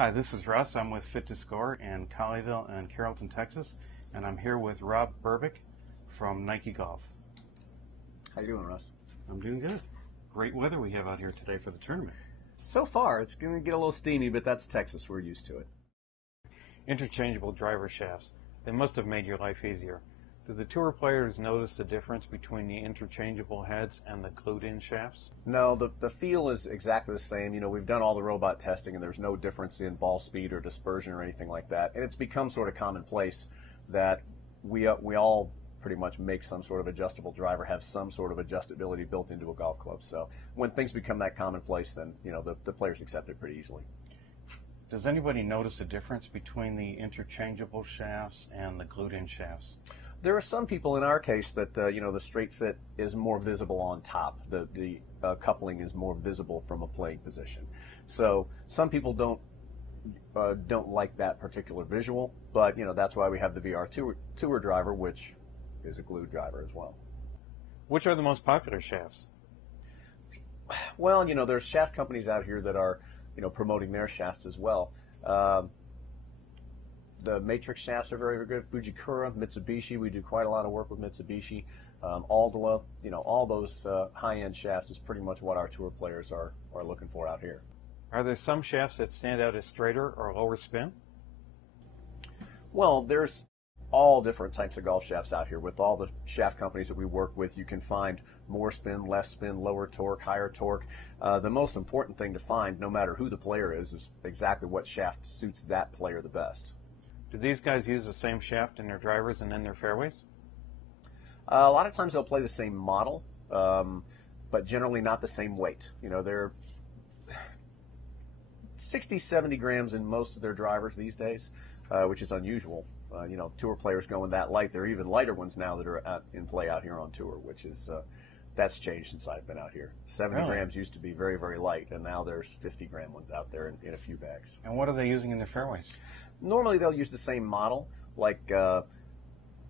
Hi, this is Russ. I'm with Fit to Score in Colleyville and Carrollton, Texas, and I'm here with Rob Burbick from Nike Golf. How you doing, Russ? I'm doing good. Great weather we have out here today for the tournament. So far, it's going to get a little steamy, but that's Texas. We're used to it. Interchangeable driver shafts. They must have made your life easier. Do the tour players notice the difference between the interchangeable heads and the glued-in shafts? No, the feel is exactly the same. You know, we've done all the robot testing, and there's no difference in ball speed or dispersion or anything like that. And it's become sort of commonplace that we all pretty much make some sort of adjustable driver, have some sort of adjustability built into a golf club. So when things become that commonplace, then the players accept it pretty easily. Does anybody notice a difference between the interchangeable shafts and the glued-in shafts? There are some people in our case that the straight fit is more visible on top. The coupling is more visible from a playing position. So some people don't like that particular visual, but that's why we have the VR Tour driver, which is a glued driver as well. Which are the most popular shafts? Well, there's shaft companies out here that are promoting their shafts as well. The matrix shafts are very, very good. Fujikura, Mitsubishi, we do quite a lot of work with Mitsubishi. Aldila, all those high-end shafts is pretty much what our tour players are looking for out here. Are there some shafts that stand out as straighter or lower spin? Well, there's all different types of golf shafts out here. With all the shaft companies that we work with, you can find more spin, less spin, lower torque, higher torque. The most important thing to find, no matter who the player is exactly what shaft suits that player the best. Do these guys use the same shaft in their drivers and in their fairways? A lot of times they'll play the same model, but generally not the same weight. They're 60, 70 grams in most of their drivers these days, which is unusual. Tour players going that light. There are even lighter ones now that are in play out here on tour, which is that's changed since I've been out here. 70 grams used to be very, very light, and now there's 50-gram ones out there in a few bags. And what are they using in their fairways? Normally they'll use the same model, like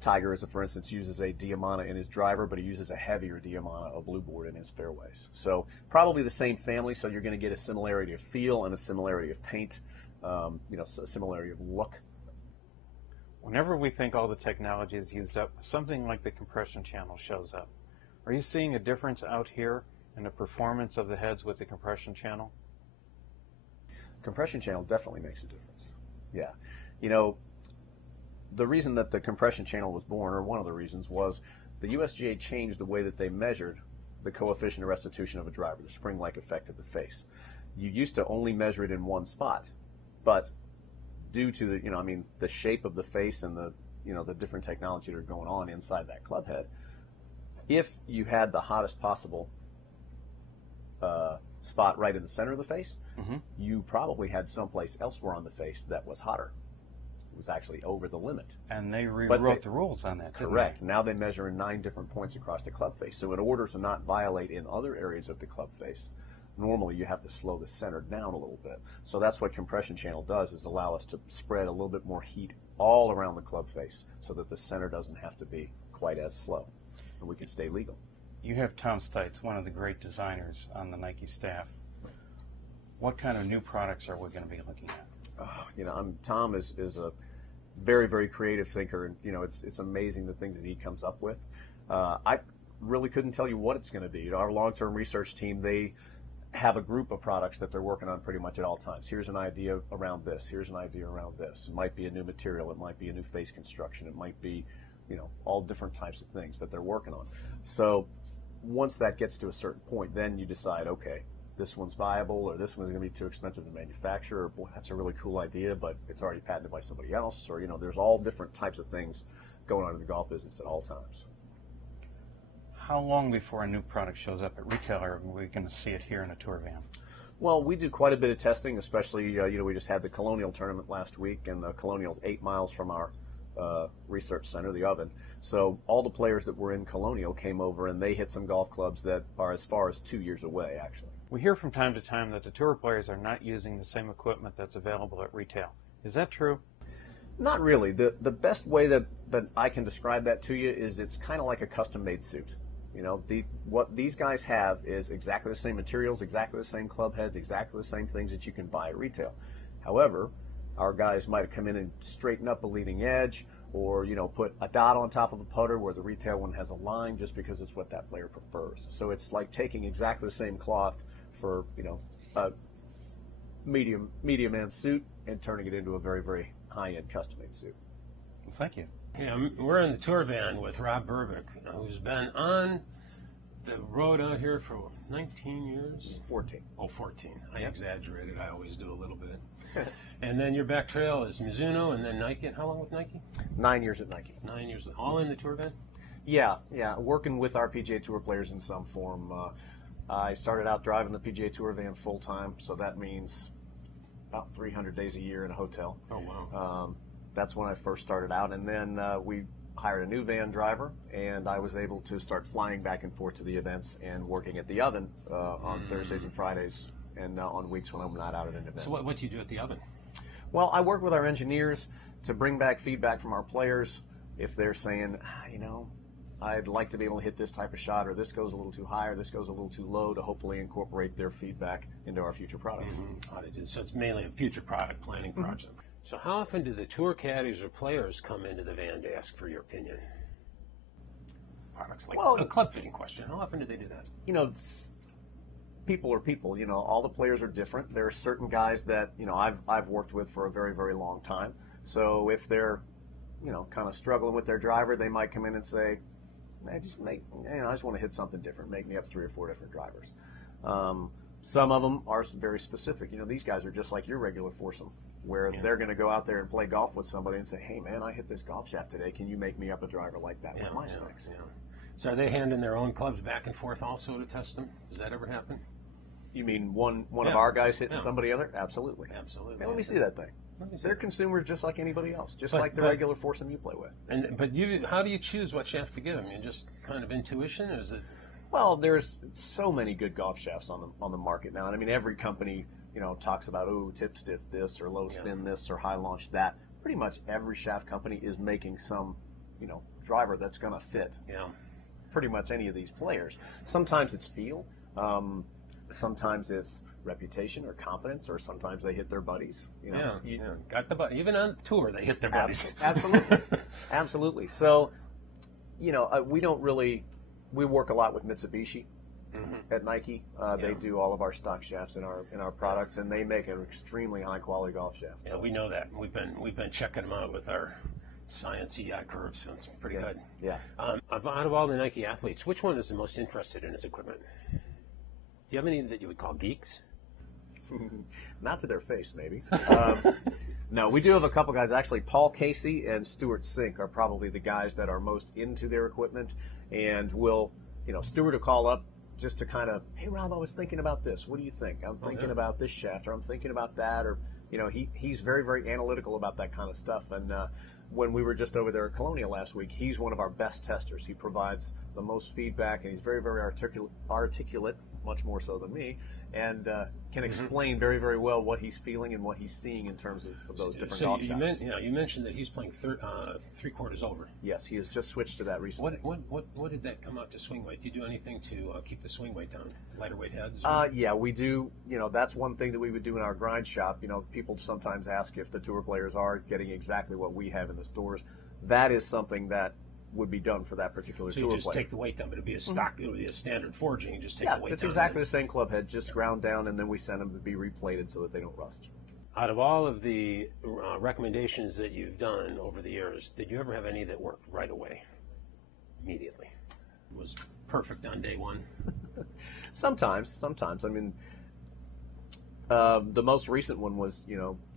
Tiger, for instance, uses a Diamana in his driver, but he uses a heavier Diamana, a blue board, in his fairways. So probably the same family, so you're going to get a similarity of feel and a similarity of paint, a similarity of look. Whenever we think all the technology is used up, something like the compression channel shows up. Are you seeing a difference out here in the performance of the heads with the compression channel? Compression channel definitely makes a difference. Yeah. The reason that the compression channel was born, or one of the reasons, was the USGA changed the way that they measured the coefficient of restitution of a driver, the spring-like effect of the face. You used to only measure it in one spot, but due to the shape of the face and the different technology that are going on inside that club head, if you had the hottest possible spot right in the center of the face, you probably had someplace elsewhere on the face that was hotter. It was actually over the limit. And they rewrote the rules on that, correct. Now they measure in 9 different points across the club face. So in order to not violate in other areas of the club face, normally you have to slow the center down a little bit. So that's what compression channel does, is allow us to spread a little bit more heat all around the club face so that the center doesn't have to be quite as slow, and we can stay legal. You have Tom Stites, one of the great designers on the Nike staff. What kind of new products are we going to be looking at? Tom is a very, very creative thinker, and it's amazing the things that he comes up with. I really couldn't tell you what it's going to be. Our long-term research team, they have a group of products that they're working on pretty much at all times. Here's an idea around this. Here's an idea around this. It might be a new material. It might be a new face construction. It might be, all different types of things that they're working on. So once that gets to a certain point, then you decide, okay, this one's viable, or this one's going to be too expensive to manufacture, or boy, that's a really cool idea, but it's already patented by somebody else, or there's all different types of things going on in the golf business at all times. How long before a new product shows up at retailer are we going to see it here in a tour van? Well, we do quite a bit of testing, especially, we just had the Colonial tournament last week, and the Colonial's 8 miles from our research center, the Oven. So all the players that were in Colonial came over, and they hit some golf clubs that are as far as 2 years away, actually. We hear from time to time that the tour players are not using the same equipment that's available at retail. Is that true? Not really. The best way that I can describe that to you is it's kind of like a custom-made suit. What these guys have is exactly the same materials, exactly the same club heads, exactly the same things that you can buy at retail. However, our guys might come in and straighten up a leading edge, or put a dot on top of a putter where the retail one has a line, just because it's what that player prefers. So it's like taking exactly the same cloth for a medium end suit and turning it into a very, very high-end custom-made suit. Well, thank you. Yeah, we're in the tour van with Rob Burbick, who's been on the road out here for 19 years? 14. Oh, 14. I exaggerated. I always do a little bit. And then your back trail is Mizuno and then Nike. How long with Nike? 9 years at Nike. 9 years. All in the tour van? Yeah. Working with our PGA Tour players in some form. I started out driving the PGA Tour van full time, so that means about 300 days a year in a hotel. Oh, wow. That's when I first started out, and then we hired a new van driver, and I was able to start flying back and forth to the events and working at the oven on Thursdays and Fridays, and on weeks when I'm not out at an event. So what do you do at the oven? Well, I work with our engineers to bring back feedback from our players. If they're saying, I'd like to be able to hit this type of shot, or this goes a little too high, or this goes a little too low, to hopefully incorporate their feedback into our future products. So it's mainly a future product planning project. So how often do the tour caddies or players come into the van to ask for your opinion? Products like a club fitting question. How often do they do that? People are people. All the players are different. There are certain guys that I've worked with for a very, very long time. So if they're kind of struggling with their driver, they might come in and say, I just want to hit something different. Make me up 3 or 4 different drivers. Some of them are very specific. These guys are just like your regular foursome, where they're going to go out there and play golf with somebody and say, hey, man, I hit this golf shaft today. Can you make me up a driver like that with my specs? Yeah. So are they handing their own clubs back and forth also to test them? Does that ever happen? You mean one of our guys hitting somebody other? Absolutely. Absolutely. Hey, let me see that thing. They're consumers just like anybody else, like the regular foursome you play with. But how do you choose what shaft to give them? Just kind of intuition, or is it? Well, there's so many good golf shafts on the market now. And I mean, every company talks about tip stiff this, or low spin this, or high launch that. Pretty much every shaft company is making some driver that's going to fit. Yeah. Pretty much any of these players. Sometimes it's feel. Sometimes it's reputation or confidence, or sometimes they hit their buddies. Got the buddy. Even on tour, they hit their buddies. Absolutely. So, we work a lot with Mitsubishi at Nike. They do all of our stock shafts in our products, and they make an extremely high quality golf shaft. Yeah, so we know that. We've been checking them out with our Science EI curves, so it's pretty good. Yeah. Out of all the Nike athletes, which one is the most interested in his equipment? Do you have any that you would call geeks? Not to their face, maybe. No, we do have a couple guys. Actually, Paul Casey and Stuart Sink are probably the guys that are most into their equipment, and Stuart will call up just to kind of, hey, Rob, I was thinking about this. What do you think? I'm thinking about this shaft, or I'm thinking about that, or he's very, very analytical about that kind of stuff. And when we were just over there at Colonial last week, he's one of our best testers. He provides the most feedback, and he's very, very articulate, much more so than me, and can explain very, very well what he's feeling and what he's seeing in terms of those different golf shots. You mentioned that he's playing 3/4 over. Yes, he has just switched to that recently. What did that come out to swing weight? Do you do anything to keep the swing weight down? Lighter weight heads? Yeah, we do. That's one thing that we would do in our grind shop. People sometimes ask if the tour players are getting exactly what we have in the stores. That is something that would be done for that particular tour player. So you just take the weight down, but it'd be a stock, it would be a standard forging, you just take the weight down. Yeah, it's exactly the same club head, just ground down, and then we send them to be replated so that they don't rust. Out of all of the recommendations that you've done over the years, did you ever have any that worked right away, immediately? Was perfect on day one? Sometimes. I mean, the most recent one was,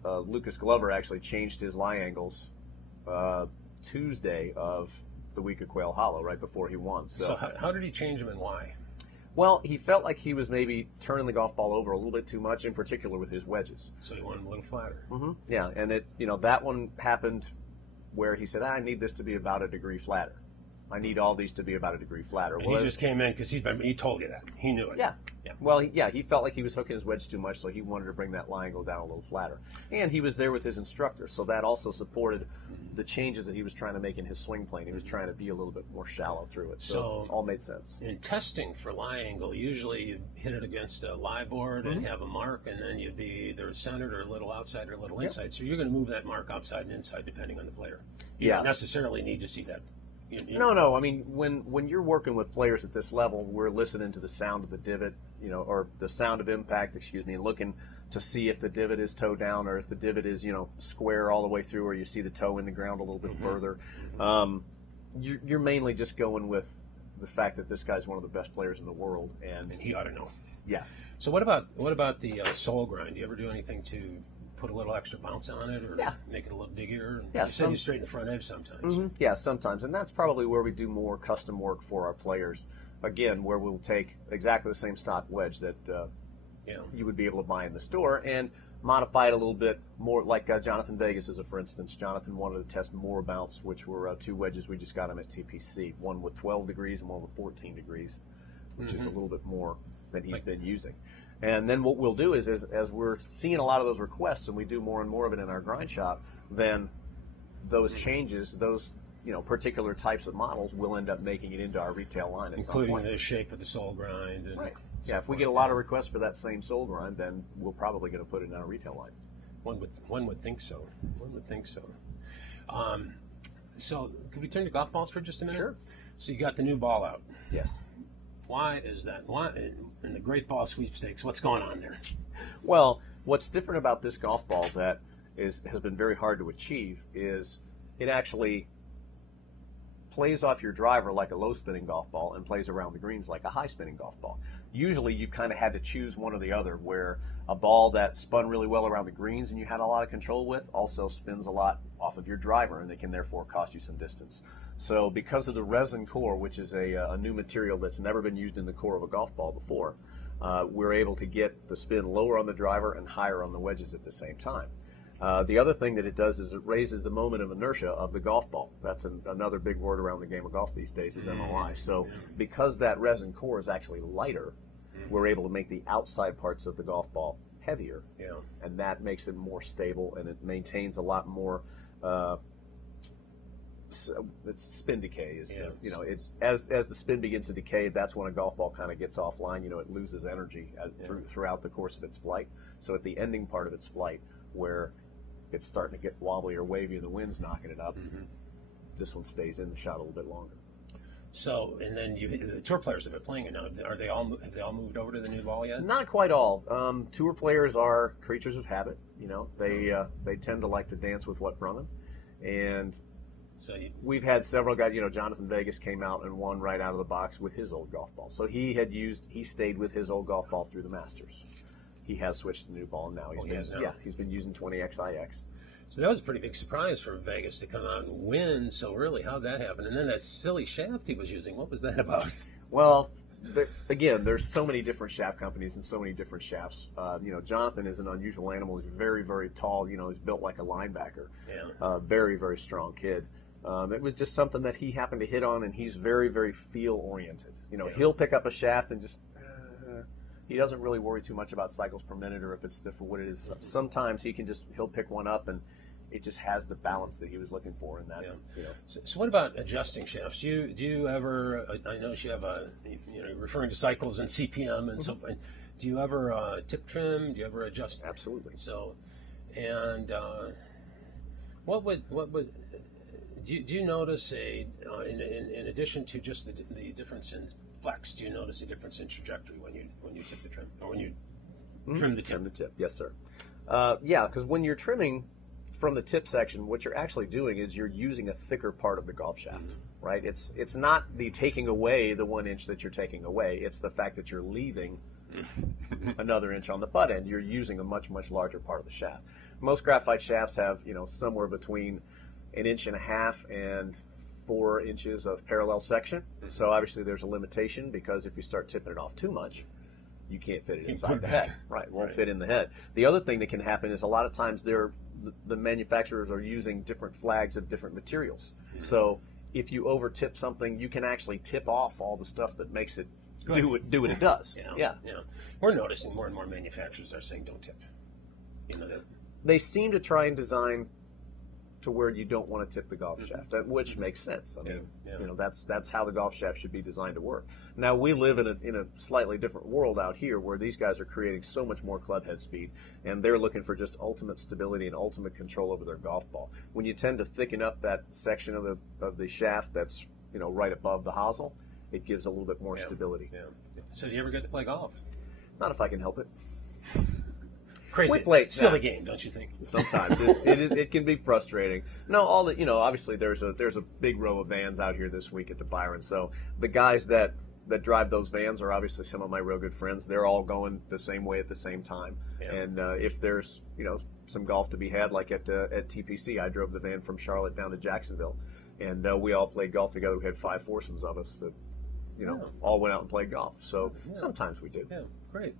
Lucas Glover actually changed his lie angles Tuesday of the week of Quail Hollow, right before he won. So how did he change them, and why? Well, he felt like he was maybe turning the golf ball over a little bit too much, in particular with his wedges. So he wanted them a little flatter. Mm-hmm. Yeah, and that one happened where he said, I need this to be about a degree flatter. I need all these to be about a degree flatter. And he just came in because he told you that. He knew it. Yeah. Yeah. Well, he felt like he was hooking his wedge too much, so he wanted to bring that lie angle down a little flatter. And he was there with his instructor, so that also supported the changes that he was trying to make in his swing plane. He was trying to be a little bit more shallow through it, so it all made sense. In testing for lie angle, usually you hit it against a lie board and have a mark, and then you'd be either centered or a little outside or a little inside. So you're going to move that mark outside and inside depending on the player. You don't necessarily need to see that. No. I mean, when you're working with players at this level, we're listening to the sound of the divot, or the sound of impact, and looking to see if the divot is toe down or if the divot is, square all the way through, or you see the toe in the ground a little bit further. You're mainly just going with the fact that this guy's one of the best players in the world, and he ought to know. Yeah. So what about the sole grind? Do you ever do anything to put a little extra bounce on it, or make it a little bigger? Yeah, you said you straighten the front edge sometimes. Yeah, sometimes, and that's probably where we do more custom work for our players. Again, where we'll take exactly the same stock wedge that you would be able to buy in the store and modify it a little bit more, like Jonathan Vegas is for instance. Jonathan wanted to test more bounce, which were two wedges we just got him at TPC, one with 12 degrees and one with 14 degrees, which is a little bit more than he's been using. And then what we'll do is, as we're seeing a lot of those requests and we do more and more of it in our grind shop, then those changes, those particular types of models, will end up making it into our retail line, including the shape of the sole grind. And yeah, if we get a lot of requests for that same sole grind, then we're probably going to put it in our retail line. One would think so. One would think so. So could we turn to golf balls for just a minute? Sure. So you got the new ball out. Yes. Why is that? Why in the Great Ball Sweepstakes? What's going on there? Well, what's different about this golf ball that has been very hard to achieve is it actually plays off your driver like a low spinning golf ball and plays around the greens like a high spinning golf ball. Usually you kind of had to choose one or the other, where a ball that spun really well around the greens and you had a lot of control with also spins a lot off of your driver, and it can therefore cost you some distance. So because of the resin core, which is a new material that's never been used in the core of a golf ball before, we're able to get the spin lower on the driver and higher on the wedges at the same time. The other thing that it does is it raises the moment of inertia of the golf ball. That's another big word around the game of golf these days, is MOI. So because that resin core is actually lighter, we're able to make the outside parts of the golf ball heavier, and that makes it more stable, and it maintains a lot more it's spin decay. As the spin begins to decay, that's when a golf ball kind of gets offline. It loses energy throughout the course of its flight. So at the ending part of its flight, where it's starting to get wobbly or wavy and the wind's knocking it up, this one stays in the shot a little bit longer. So, and then the tour players have been playing it now. Have they all moved over to the new ball yet? Not quite all. Tour players are creatures of habit. They tend to like to dance with what brung them, and so we've had several guys. Jonathan Vegas came out and won right out of the box with his old golf ball. So he stayed with his old golf ball through the Masters. He has switched to the new ball, and now he's been using 20XIX. So that was a pretty big surprise for Vegas to come out and win. So really, how'd that happen? And then that silly shaft he was using, what was that about? Well, again, there's so many different shaft companies and so many different shafts. Jonathan is an unusual animal. He's very, very tall. He's built like a linebacker. Yeah. Very, very strong kid. It was just something that he happened to hit on, and he's very, very feel-oriented. He'll pick up a shaft and just... he doesn't really worry too much about cycles per minute or if it's stiff or what it is. Sometimes he'll pick one up, and it just has the balance that he was looking for in that. Yeah. So what about adjusting shafts? Do you ever? I know you have referring to cycles and CPM and so forth. Do you ever tip trim? Do you ever adjust? Absolutely. So, and what would do you notice in addition to just the difference in flex? Do you notice a difference in trajectory when you tip the trim, or when you trim the tip? Trim the tip, yes, sir. Yeah, because when you're trimming from the tip section, what you're actually doing is you're using a thicker part of the golf shaft, right? It's not the taking away the 1 inch that you're taking away. It's the fact that you're leaving another inch on the butt end. You're using a much, much larger part of the shaft. Most graphite shafts have, somewhere between 1.5 inches and 4 inches of parallel section. So obviously there's a limitation, because if you start tipping it off too much, you can't fit it inside the head. Right, it won't fit in the head. The other thing that can happen is a lot of times the manufacturers are using different flags of different materials. So if you over tip something, you can actually tip off all the stuff that makes it do what it does. Yeah. We're noticing more and more manufacturers are saying don't tip. You know that. They seem to try and design to where you don't want to tip the golf shaft, which makes sense. I mean, you know, that's how the golf shaft should be designed to work. Now we live in a slightly different world out here, where these guys are creating so much more club head speed, and they're looking for just ultimate stability and ultimate control over their golf ball. When you tend to thicken up that section of the shaft that's, you know, right above the hosel, it gives a little bit more stability. Yeah. So do you ever get to play golf? Not if I can help it. Crazy, We play, silly game, don't you think? Sometimes it can be frustrating. No, all the, you know, obviously there's a big row of vans out here this week at the Byron. So the guys that drive those vans are obviously some of my real good friends. They're all going the same way at the same time. Yeah. And if there's, you know, some golf to be had, like at TPC, I drove the van from Charlotte down to Jacksonville, and we all played golf together. We had 5 foursomes of us that, you know, all went out and played golf. So sometimes we do. Yeah, great.